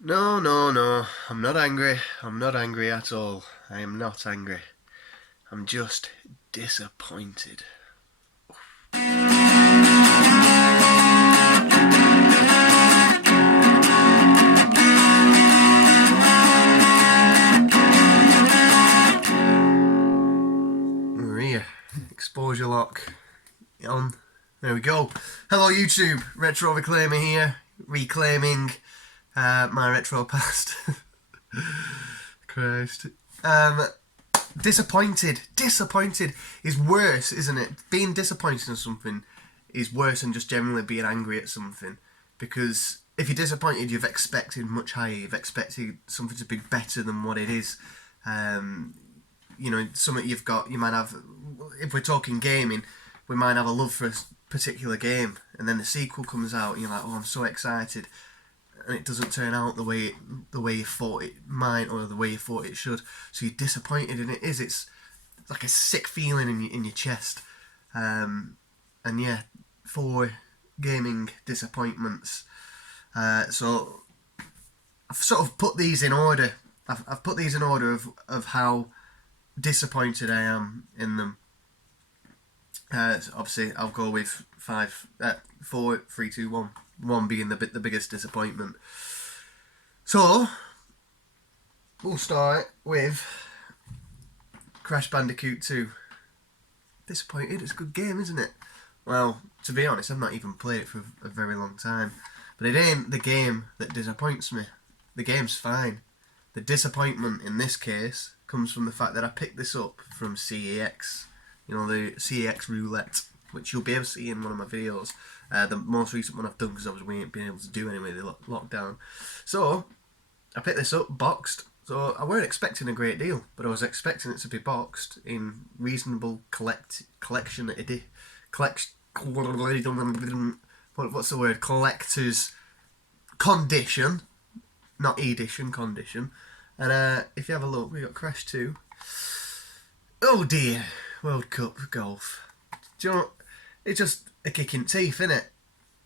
No, no, no. I'm not angry. I'm not angry at all. I am not angry. I'm just disappointed. Maria, exposure lock on. There we go. Hello, YouTube. Retro Reclaimer here, reclaiming my retro past. Christ. Disappointed. Disappointed is worse, isn't it? Being disappointed in something is worse than just generally being angry at something. Because if you're disappointed, you've expected much higher. You've expected something to be better than what it is. Something you've got, you might have, if we're talking gaming, we might have a love for a particular game, and then the sequel comes out, and you're like, oh, I'm so excited, and it doesn't turn out the way you thought it might, or the way you thought it should. So you're disappointed, and it's like a sick feeling in your chest. And yeah, for gaming disappointments. So I've sort of put these in order. I've put these in order of how disappointed I am in them. So obviously, I'll go with 4, 3, 2, 1. 1 being the biggest disappointment. So we'll start with Crash Bandicoot 2. Disappointed. It's a good game, isn't it? Well, to be honest, I've not even played it for a very long time. But it ain't the game that disappoints me. The game's fine. The disappointment in this case comes from the fact that I picked this up from CEX. You know, the CEX Roulette, which you'll be able to see in one of my videos. The most recent one I've done because I was being able to do anyway, the lockdown. So, I picked this up, boxed. So, I weren't expecting a great deal, but I was expecting it to be boxed in reasonable collection. What's the word? Collector's condition. Not edition, condition. And if you have a look, we got Crash 2. Oh dear, World Cup golf. Do you know what? It's just a kick in teeth, isn't it?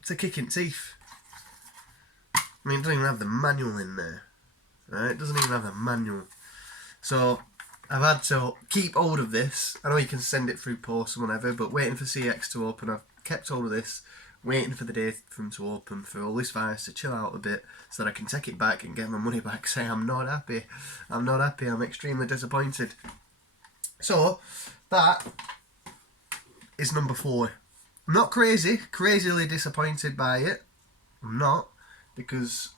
It's a kick in teeth. I mean, it doesn't even have the manual in there. Right? It doesn't even have the manual. So, I've had to keep hold of this. I know you can send it through post or whatever, but waiting for CX to open, I've kept hold of this, waiting for the day for them to open, for all this virus to chill out a bit, so that I can take it back and get my money back. Say, I'm not happy. I'm not happy. I'm extremely disappointed. So, that is number 4. I'm not crazily disappointed by it. I'm not, because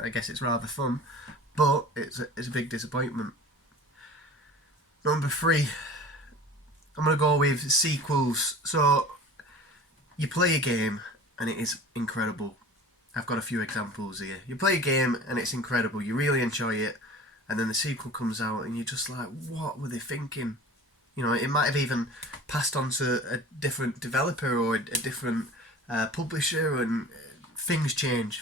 I guess it's rather fun, but it's a big disappointment. Number 3, I'm going to go with sequels. So, you play a game and it is incredible. I've got a few examples here. You play a game and it's incredible. You really enjoy it, and then the sequel comes out and you're just like, what were they thinking? You know, it might have even passed on to a different developer or a different publisher, and things change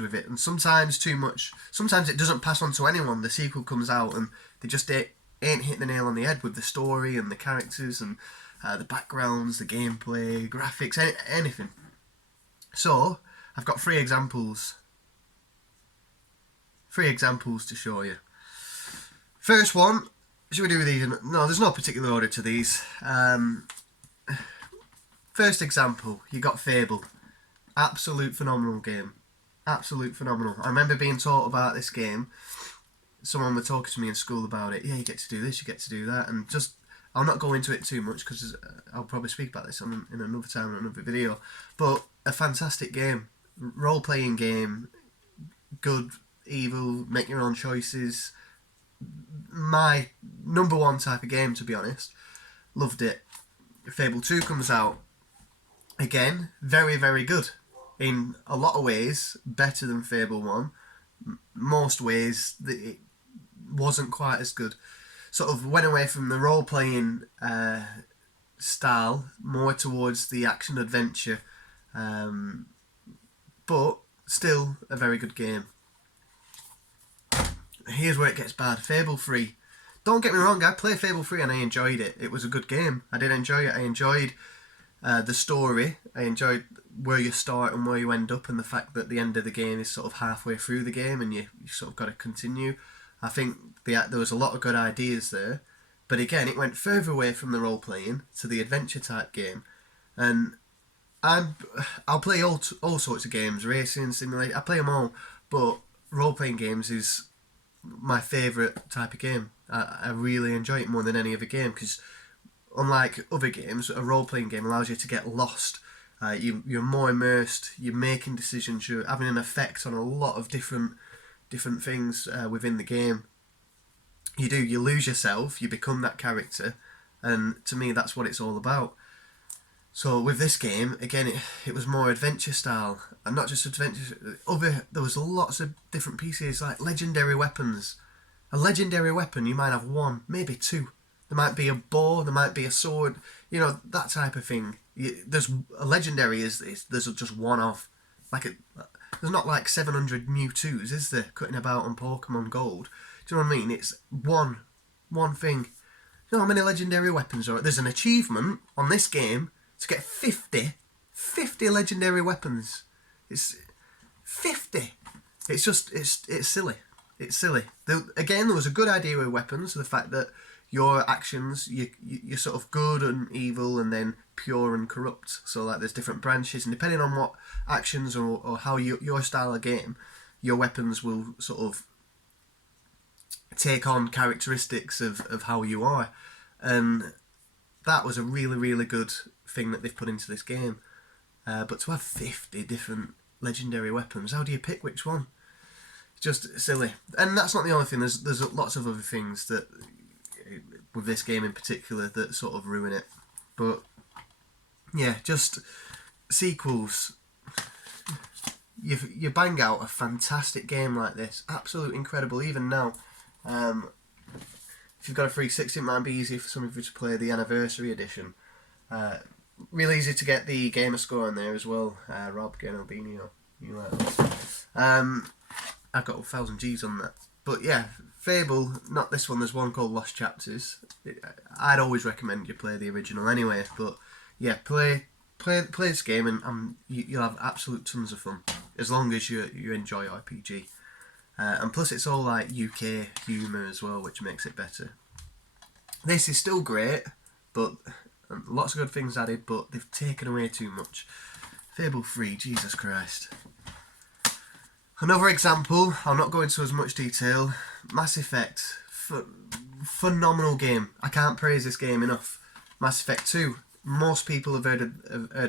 with it. And sometimes too much. Sometimes it doesn't pass on to anyone. The sequel comes out and they just ain't hit the nail on the head with the story and the characters and the backgrounds, the gameplay, graphics, anything. So, I've got 3 examples. 3 examples to show you. First one, should we do these? No, there's no particular order to these. First example, you got Fable. Absolute phenomenal game. Absolute phenomenal. I remember being taught about this game. Someone was talking to me in school about it. Yeah, you get to do this, you get to do that. And just, I'll not go into it too much because I'll probably speak about this in another time in another video. But a fantastic game. Role-playing game. Good, evil, make your own choices. My number 1 type of game, to be honest. Loved it. Fable 2 comes out. Again, very, very good. In a lot of ways, better than Fable 1. Most ways, it wasn't quite as good. Sort of went away from the role-playing style, more towards the action-adventure. But still a very good game. Here's where it gets bad. Fable 3. Don't get me wrong, I played Fable 3 and I enjoyed it. It was a good game. I did enjoy it. I enjoyed The story, I enjoyed where you start and where you end up, and the fact that the end of the game is sort of halfway through the game and you sort of got to continue. I think there was a lot of good ideas there, but again, it went further away from the role playing to the adventure type game. And I'll play all sorts of games, racing, simulator. I play them all, but role playing games is my favourite type of game. I really enjoy it more than any other game because, unlike other games, a role playing game allows you to get lost. You're more immersed. You're making decisions. You're having an effect on a lot of different things within the game. You lose yourself. You become that character, and to me, that's what it's all about. So with this game, again, it was more adventure style, and not just adventure. There was lots of different pieces like legendary weapons. A legendary weapon, you might have one, maybe two. There might be a bow, there might be a sword, that type of thing. There's a legendary there's just one of, there's not like 700 Mewtwo's, is there, cutting about on Pokemon Gold? Do you know what I mean? It's one thing. You know how many legendary weapons are? There's an achievement on this game to get 50 legendary weapons. It's 50. It's just, it's silly. It's silly. Again, there was a good idea with weapons, the fact that your actions, you're sort of good and evil and then pure and corrupt. So like there's different branches, and depending on what actions or how your style of game, your weapons will sort of take on characteristics of how you are. And that was a really, really good thing that they've put into this game. But to have 50 different legendary weapons, how do you pick which one? Just silly. And that's not the only thing. There's lots of other things that, with this game in particular, that sort of ruin it. But yeah, just sequels. You bang out a fantastic game like this, absolutely incredible. Even now, if you've got a 360, it might be easy for some of you to play the anniversary edition. Really easy to get the gamer score on there as well. Rob, Gen Albino, you like that. I've got 1,000 G's on that. But yeah, Fable, not this one, there's one called Lost Chapters. I'd always recommend you play the original anyway, but yeah, play this game and you'll have absolute tons of fun, as long as you enjoy RPG. And plus it's all like UK humour as well, which makes it better. This is still great, but lots of good things added, but they've taken away too much. Fable 3, Jesus Christ. Another example, I'll not go into as much detail, Mass Effect, phenomenal game. I can't praise this game enough. Mass Effect 2, most people have heard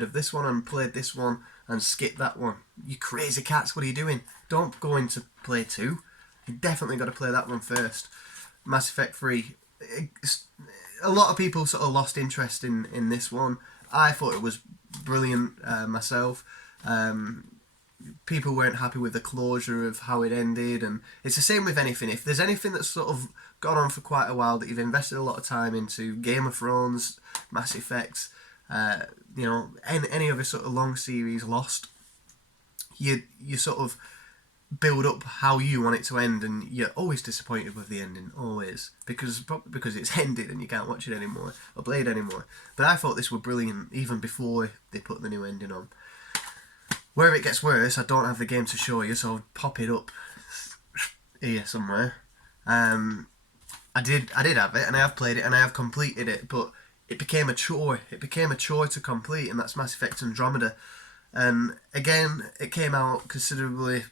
of this one and played this one and skipped that one. You crazy cats, what are you doing? Don't go into play 2. You definitely got to play that one first. Mass Effect 3, a lot of people sort of lost interest in this one. I thought it was brilliant myself. People weren't happy with the closure of how it ended, and it's the same with anything. If there's anything that's sort of gone on for quite a while that you've invested a lot of time into, Game of Thrones, Mass Effect, any other sort of long series, Lost, you sort of build up how you want it to end, and you're always disappointed with the ending, always, because it's ended and you can't watch it anymore or play it anymore. But I thought this were brilliant even before they put the new ending on. Where it gets worse, I don't have the game to show you, so I'll pop it up here somewhere. I did have it, and I have played it, and I have completed it, but it became a chore. It became a chore to complete, and that's Mass Effect Andromeda. And again, it came out considerably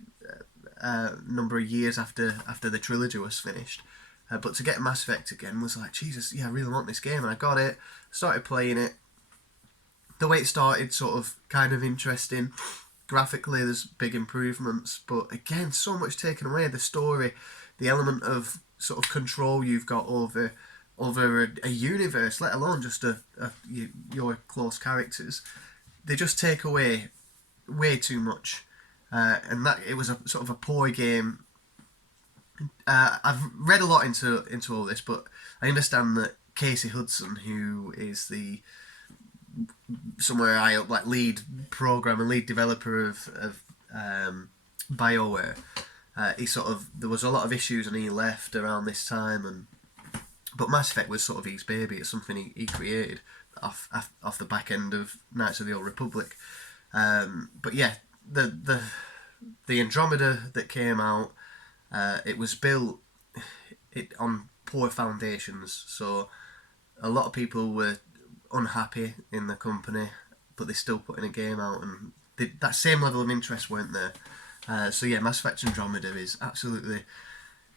number of years after the trilogy was finished. But to get Mass Effect again was like, Jesus, yeah, I really want this game, and I got it, started playing it. The way it started, sort of kind of interesting. Graphically, there's big improvements, but again, so much taken away. The story, the element of sort of control you've got over a universe, let alone just your close characters. They just take away way too much, and that it was a sort of a poor game. I've read a lot into all this, but I understand that Casey Hudson, who is the lead programmer, lead developer of BioWare, there was a lot of issues and he left around this time, and But Mass Effect was sort of his baby. It's something he created off the back end of Knights of the Old Republic. But yeah, the Andromeda that came out, it was built on poor foundations. So a lot of people were unhappy in the company, but they still put in a game out, and that same level of interest weren't there. So yeah, Mass Effect Andromeda is absolutely.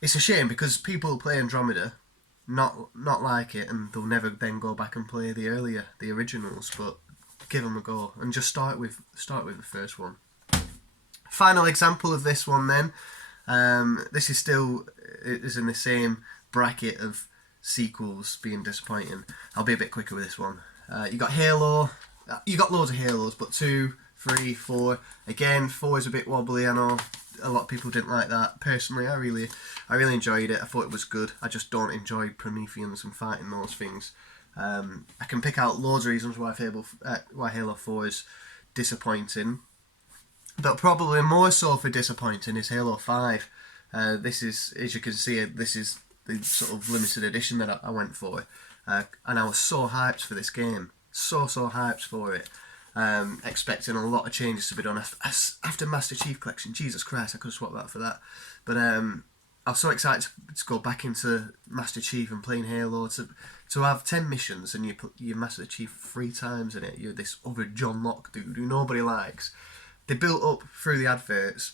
It's a shame because people play Andromeda, not like it, and they'll never then go back and play the originals. But give them a go and just start with the first one. Final example of this one then. This is still is in the same bracket of sequels being disappointing. I'll be a bit quicker with this one. You got Halo. You got loads of Halos, but 2, 3, 4. Again, 4 is a bit wobbly. I know a lot of people didn't like that. Personally, I really enjoyed it. I thought it was good. I just don't enjoy Prometheans and fighting those things. I can pick out loads of reasons why Halo 4 is disappointing, but probably more so for disappointing is Halo 5. This is, as you can see, this is the sort of limited edition that I went for, and I was so hyped for this game, so hyped for it, expecting a lot of changes to be done after Master Chief Collection. Jesus Christ, I could have swapped that for that, but I was so excited to go back into Master Chief and playing Halo, to have 10 missions and you Master Chief 3 times in it. You're this other John Locke dude who nobody likes. They built up through the adverts.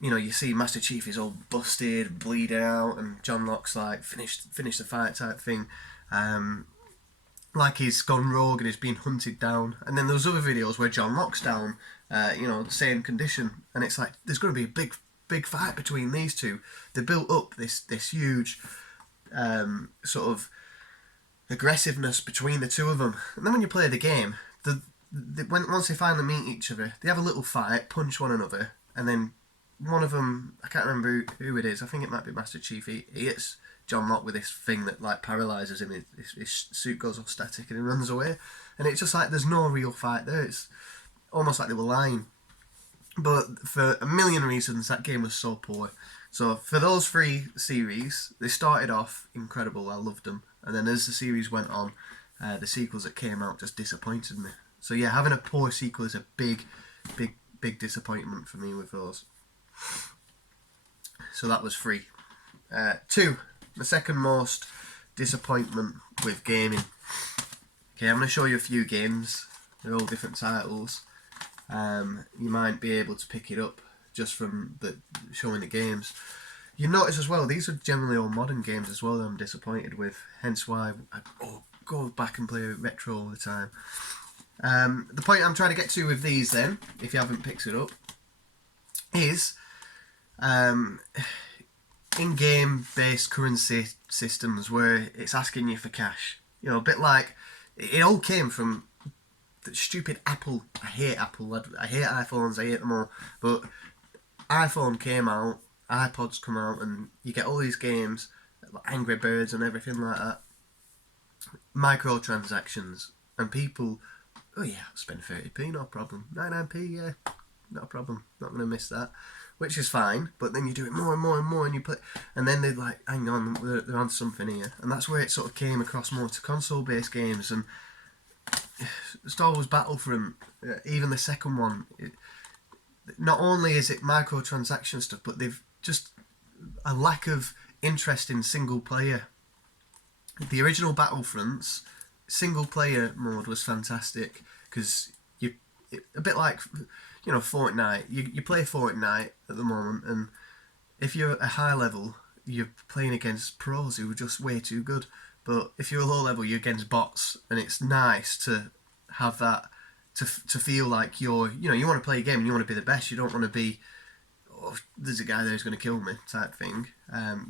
You know, you see Master Chief is all busted, bleeding out, and John Locke's like finish the fight type thing. Like he's gone rogue and he's being hunted down. And then there's other videos where John Locke's down, the same condition, and it's like there's going to be a big fight between these two. They built up this huge sort of aggressiveness between the two of them, and then when you play the game, once they finally meet each other, they have a little fight, punch one another, and then one of them, I can't remember who it is, I think it might be Master Chief, he hits John Locke with this thing that like paralyses him. His suit goes all static and he runs away, and it's just like there's no real fight there. It's almost like they were lying. But for a million reasons, that game was so poor. So for those 3 series, they started off incredible. I loved them, and then as the series went on, the sequels that came out just disappointed me. So yeah, having a poor sequel is a big disappointment for me with those. So that was 3. 2, the second most disappointment with gaming. Okay, I'm going to show you a few games. They're all different titles. You might be able to pick it up just from showing the games. You notice as well, these are generally all modern games as well that I'm disappointed with. Hence why I go back and play retro all the time. The point I'm trying to get to with these then, if you haven't picked it up, is in-game based currency systems where it's asking you for cash. You know, a bit like, it all came from the stupid Apple. I hate Apple. I hate iPhones. I hate them all. But iPhone came out, iPods come out, and you get all these games, like Angry Birds and everything like that. Microtransactions, and people, oh yeah, I'll spend 30p, no problem. 99p, yeah, not a problem. Not going to miss that. Which is fine, but then you do it more and more and more, and you play, and then they're like, hang on, they're on something here, and that's where it sort of came across more to console-based games. And Star Wars Battlefront, even the second one, not only is it microtransaction stuff, but they've just a lack of interest in single player. The original Battlefronts single player mode was fantastic because a bit like, you know, Fortnite. You play Fortnite at the moment, and if you're at a high level, you're playing against pros who are just way too good. But if you're a low level, you're against bots, and it's nice to have that, to feel like you want to play a game and you want to be the best. You don't want to be, oh, there's a guy there who's going to kill me type thing.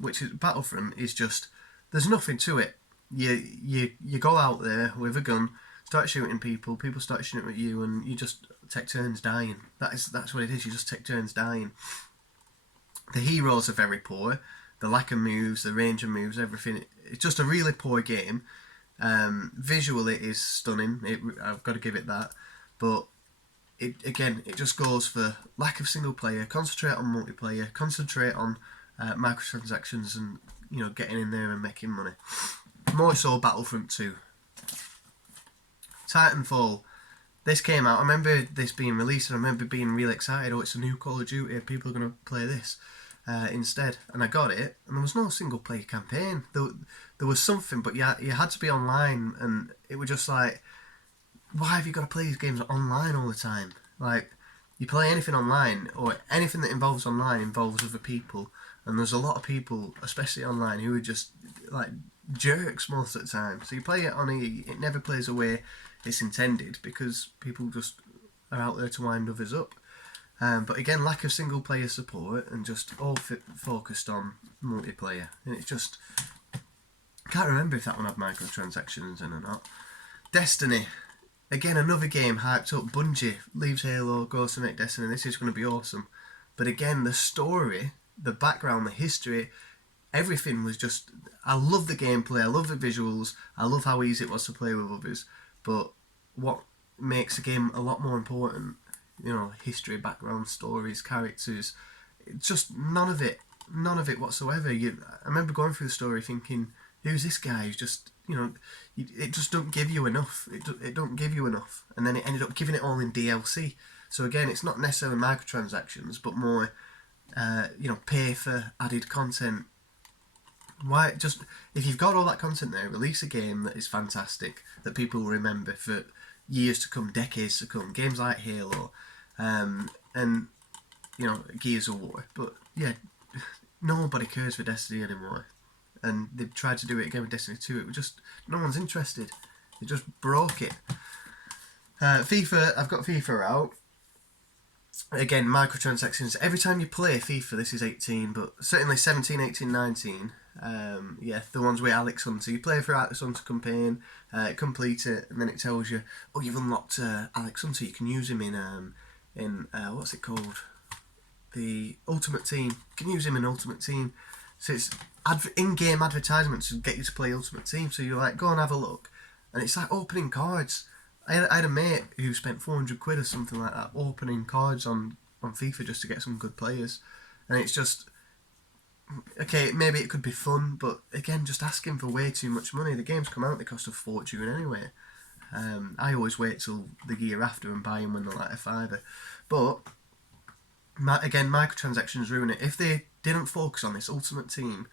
Which is, Battlefront is just, there's nothing to it. You go out there with a gun, start shooting people start shooting at you, and you just take turns dying. That's what it is. You just take turns dying. The heroes are very poor. The lack of moves, the range of moves, everything. It's just a really poor game. Visually, it is stunning. I've got to give it that. But it just goes for lack of single player. Concentrate on multiplayer. Concentrate on microtransactions, and getting in there and making money. more so Battlefront 2. Titanfall. This came out, I remember this being released and I remember being really excited. Oh, it's a new Call of Duty, people are going to play this instead. And I got it, and there was no single player campaign. There was something, but you had to be online, and it was just like, why have you got to play these games online all the time? Like, you play anything online, or anything that involves online involves other people, and there's a lot of people, especially online, who are just like jerks most of the time. So you play it on it never plays the way it's intended, because people just are out there to wind others up. But again, lack of single player support and just all focused on multiplayer. And it's just, I can't remember if that one had microtransactions in or not. Destiny. Again, another game hyped up. Bungie leaves Halo, goes to make Destiny. This is going to be awesome. But again, the story, the background, the history, everything was just... I love the gameplay, I love the visuals, I love how easy it was to play with others. But what makes a game a lot more important, you know, history, background, stories, characters, just none of it whatsoever. I remember going through the story thinking, who's this guy who's just, you know, it just don't give you enough. It don't give you enough. And then it ended up giving it all in DLC. So again, it's not necessarily microtransactions, but more, you know, pay for added content. Why just, if you've got all that content there, release a game that is fantastic, that people will remember for years to come, decades to come. Games like Halo, and you know, Gears of War. But yeah, nobody cares for Destiny anymore, and they've tried to do it again with Destiny 2. It was just, no one's interested. It just broke it. FIFA, I've got FIFA out. Again, microtransactions. Every time you play FIFA, this is 18, but certainly 17, 18, 19. Yeah, the ones with Alex Hunter. You play for Alex Hunter campaign, complete it, and then it tells you, oh, you've unlocked Alex Hunter. You can use him in what's it called? The Ultimate Team. You can use him in Ultimate Team. So it's in-game advertisements to get you to play Ultimate Team. So you're like, go and have a look, and it's like opening cards. I had a mate who spent 400 quid or something like that opening cards on FIFA just to get some good players, and it's just, okay, maybe it could be fun, but again, just asking for way too much money. The games come out, they cost a fortune anyway. I always wait till the year after and buy them when they're like a fiver. But again, microtransactions ruin it. If they didn't focus on this Ultimate Team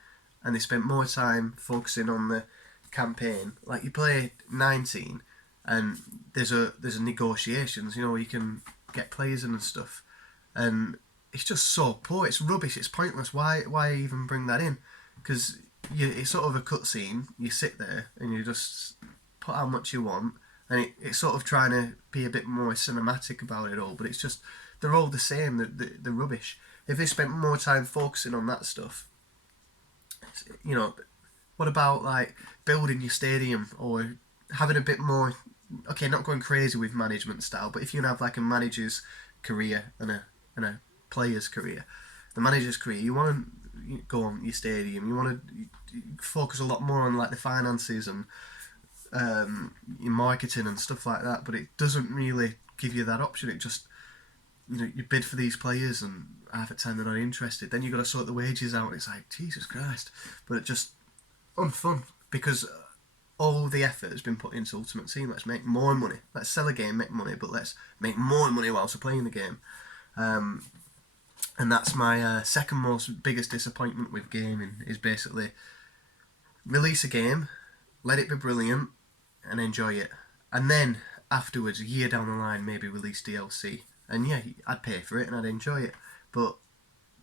and they spent more time focusing on the campaign, like you play 19 and there's a negotiations, you know, you can get players in and stuff, and it's just so poor. It's rubbish. It's pointless. Why even bring that in? Because it's sort of a cutscene. You sit there and you just put how much you want, and it's sort of trying to be a bit more cinematic about it all. But it's just, they're all the same. They're rubbish. If they spent more time focusing on that stuff, you know, what about like building your stadium or having a bit more? Okay, not going crazy with management style, but if you have like a manager's career and a player's career, the manager's career, you want to go on your stadium, you want to focus a lot more on like the finances and your marketing and stuff like that, but it doesn't really give you that option. It just, you know, you bid for these players and half the time they're not interested, then you've got to sort the wages out, and it's like, Jesus Christ. But it just unfun, because all the effort has been put into Ultimate Team. Let's make more money. Let's sell a game, make money, but let's make more money whilst we're playing the game. And that's my second most biggest disappointment with gaming, is basically release a game, let it be brilliant, and enjoy it. And then afterwards, a year down the line, maybe release DLC. And yeah, I'd pay for it and I'd enjoy it. But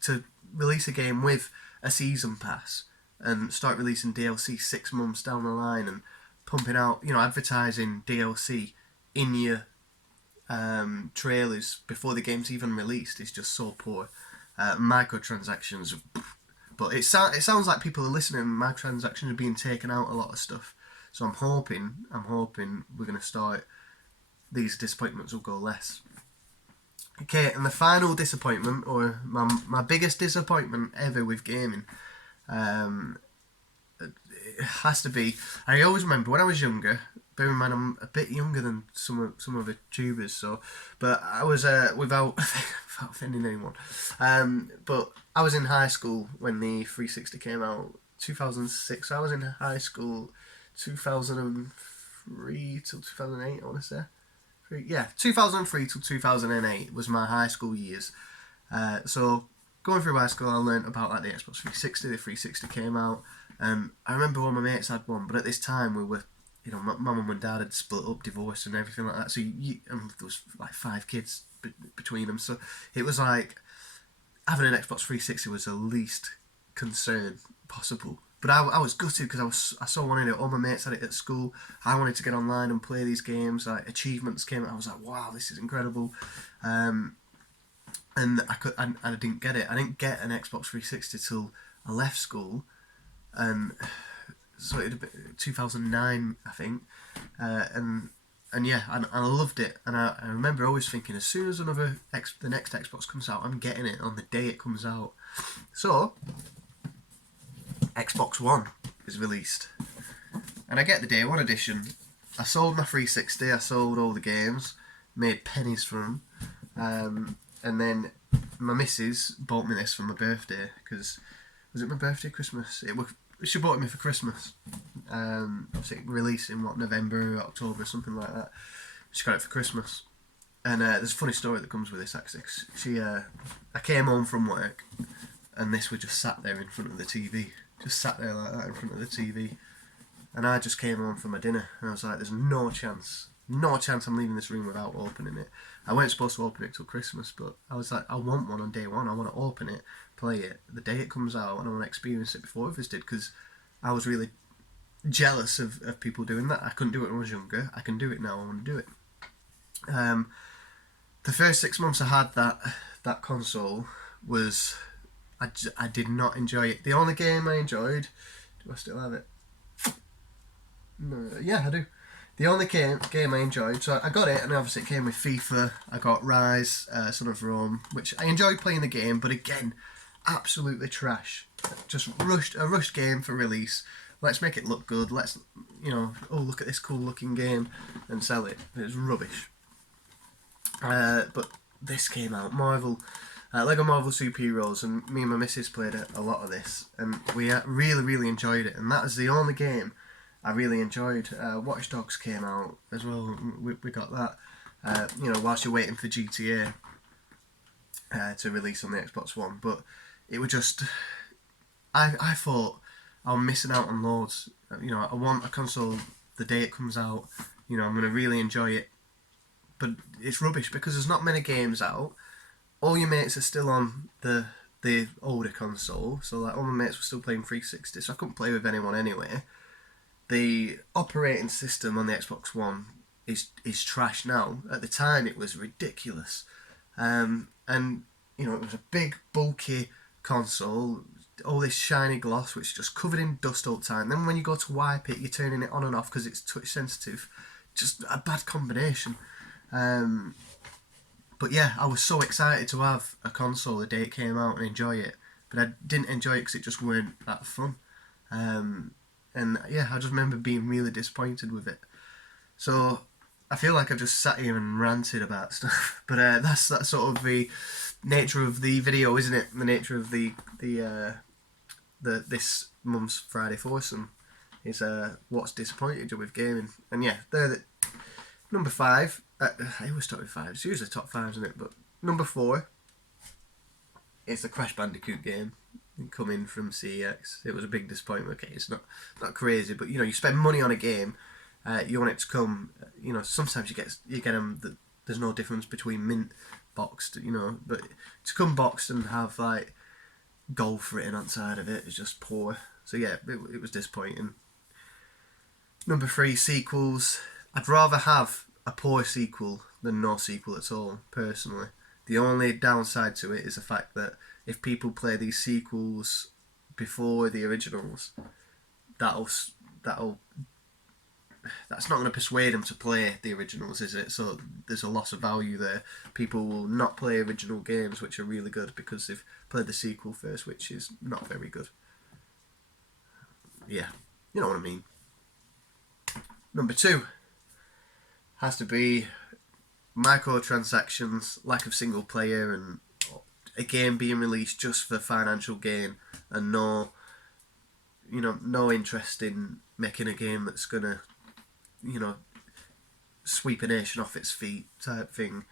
to release a game with a season pass and start releasing DLC 6 months down the line and pumping out, you know, advertising DLC in your trailers before the game's even released is just so poor. Microtransactions, but it sounds like people are listening. Microtransactions are being taken out a lot of stuff. So I'm hoping we're going to start, these disappointments will go less. Okay, and the final disappointment, or my biggest disappointment ever with gaming, it has to be, I always remember when I was younger, bear in mind I'm a bit younger than some of the tubers, so, but I was, without offending anyone, but I was in high school when the 360 came out, 2006, I was in high school, 2003 till 2008, I want to say. 2003 till 2008 was my high school years. So going through high school, I learnt about like the Xbox 360. The 360 came out. I remember all my mates had one, but at this time we were, my mum and dad had split up, divorced, and everything like that. So and there was like 5 kids between them. So it was like having an Xbox 360 was the least concern possible. But I was gutted because I so wanted it. All my mates had it at school. I wanted to get online and play these games. Like achievements came out. I was like, wow, this is incredible. And I didn't get it. I didn't get an Xbox 360 till I left school, and so it had been 2009, I think. And yeah, and I loved it. And I remember always thinking, as soon as the next Xbox comes out, I'm getting it on the day it comes out. So Xbox One is released, and I get the day one edition. I sold my 360. I sold all the games, made pennies from them. And then my missus bought me this for my birthday, because was it my birthday, Christmas? She bought it me for Christmas. Obviously released in November, October, something like that. She got it for Christmas, and there's a funny story that comes with this actually. I came home from work, and this was just sat there in front of the TV, just sat there like that in front of the TV, and I just came home from my dinner, and I was like, "There's no chance I'm leaving this room without opening it." I weren't supposed to open it till Christmas, but I was like, I want one on day one. I want to open it, play it the day it comes out, and I want to experience it before others did, because I was really jealous of people doing that. I couldn't do it when I was younger. I can do it now. I want to do it. The first 6 months I had that console was, I did not enjoy it. The only game I enjoyed, do I still have it? No, yeah, I do. The only game I enjoyed, so I got it, and obviously it came with FIFA. I got Rise, Son of Rome, which I enjoyed playing the game, but again, absolutely trash. Just a rushed game for release. Let's make it look good. Let's, look at this cool looking game and sell it. It was rubbish. But this came out, Lego Marvel Superheroes, and me and my missus played a lot of this, and we really, really enjoyed it. And that is the only game I really enjoyed. Watch Dogs came out as well. We got that. Whilst you're waiting for GTA to release on the Xbox One, but it was just, I thought I'm missing out on loads. I want a console the day it comes out. I'm going to really enjoy it, but it's rubbish because there's not many games out. All your mates are still on the older console, so like all my mates were still playing 360, so I couldn't play with anyone anyway. The operating system on the Xbox One is trash now. At the time, it was ridiculous, and it was a big, bulky console, all this shiny gloss, which is just covered in dust all the time. Then when you go to wipe it, you're turning it on and off because it's touch sensitive. Just a bad combination. But yeah, I was so excited to have a console the day it came out and enjoy it, but I didn't enjoy it because it just weren't that fun. And yeah, I just remember being really disappointed with it. So I feel like I've just sat here and ranted about stuff, but that's sort of the nature of the video, isn't it? The nature of the this month's Friday Foursome is what's disappointed you with gaming. And yeah, they're number 5. I always start with 5. It's usually top 5, isn't it? But number 4 is the Crash Bandicoot game coming from CEX. It was a big disappointment. Okay, it's not crazy, but you spend money on a game. You want it to come. Sometimes you get them. There's no difference between mint boxed. But to come boxed and have like golf written outside of it is just poor. So yeah, it was disappointing. Number 3, sequels. I'd rather have a poor sequel than no sequel at all, personally. The only downside to it is the fact that if people play these sequels before the originals, that's not going to persuade them to play the originals, is it? So there's a loss of value there. People will not play original games which are really good because they've played the sequel first, which is not very good. Yeah, you know what I mean. Number 2 has to be microtransactions, lack of single player, and a game being released just for financial gain, and no interest in making a game that's gonna, sweep a nation off its feet type thing.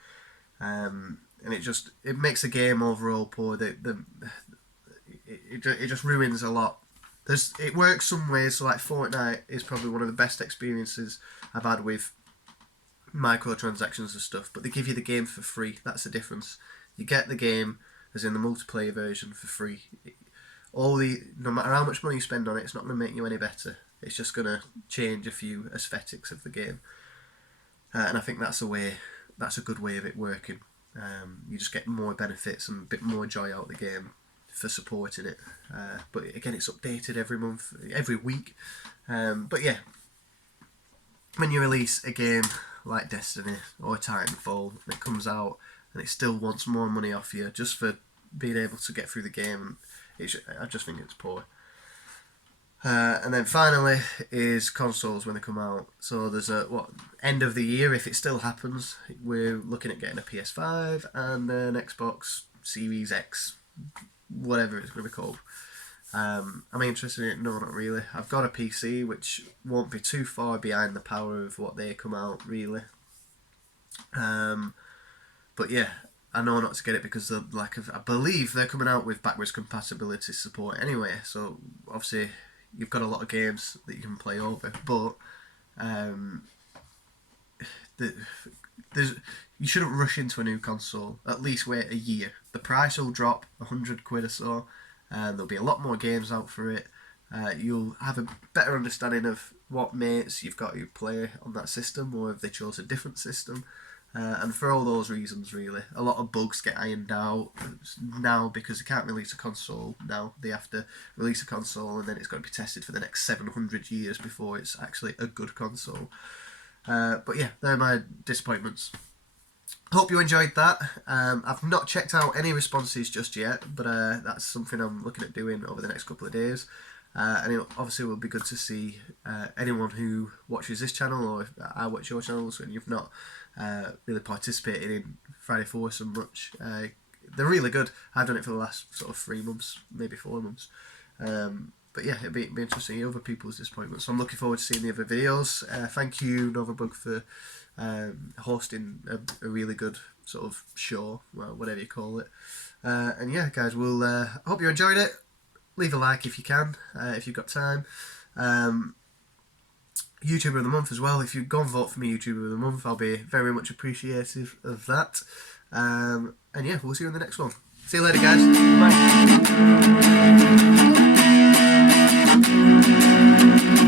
And it makes the game overall poor. It just ruins a lot. It works some ways. So like Fortnite is probably one of the best experiences I've had with microtransactions and stuff. But they give you the game for free. That's the difference. You get the game as in the multiplayer version for free. No matter how much money you spend on it, it's not going to make you any better. It's just going to change a few aesthetics of the game. And I think that's a good way of it working. You just get more benefits and a bit more joy out of the game for supporting it. But again, it's updated every week. But yeah, when you release a game like Destiny or Titanfall, and it comes out and it still wants more money off you just for being able to get through the game, I just think it's poor. And then finally is consoles when they come out. So there's end of the year, if it still happens, we're looking at getting a PS5 and an Xbox Series X, whatever it's going to be called. Am I interested in it? No, not really. I've got a PC which won't be too far behind the power of what they come out, really. But yeah, I know not to get it because I believe they're coming out with backwards compatibility support anyway. So obviously you've got a lot of games that you can play over, but you shouldn't rush into a new console. At least wait a year. The price will drop £100 or so, and there'll be a lot more games out for it. You'll have a better understanding of what mates you've got who play on that system, or if they chose a different system. And for all those reasons, really, a lot of bugs get ironed out now because they can't release a console now. They have to release a console and then it's got to be tested for the next 700 years before it's actually a good console. But yeah, they're my disappointments. Hope you enjoyed that. I've not checked out any responses just yet, but that's something I'm looking at doing over the next couple of days. And it obviously will be good to see anyone who watches this channel, or if I watch your channels and you've not really participated in Friday Foursome much. They're really good. I've done it for the last sort of 3 months, maybe 4 months. But yeah, it'd be interesting to hear other people's disappointments. So I'm looking forward to seeing the other videos. Thank you, Novabug, for hosting a really good sort of show, well, whatever you call it. And yeah, guys, I hope you enjoyed it. Leave a like if you can, if you've got time. YouTuber of the Month as well. If you go and vote for me YouTuber of the Month, I'll be very much appreciative of that. And yeah, we'll see you in the next one. See you later, guys. Bye.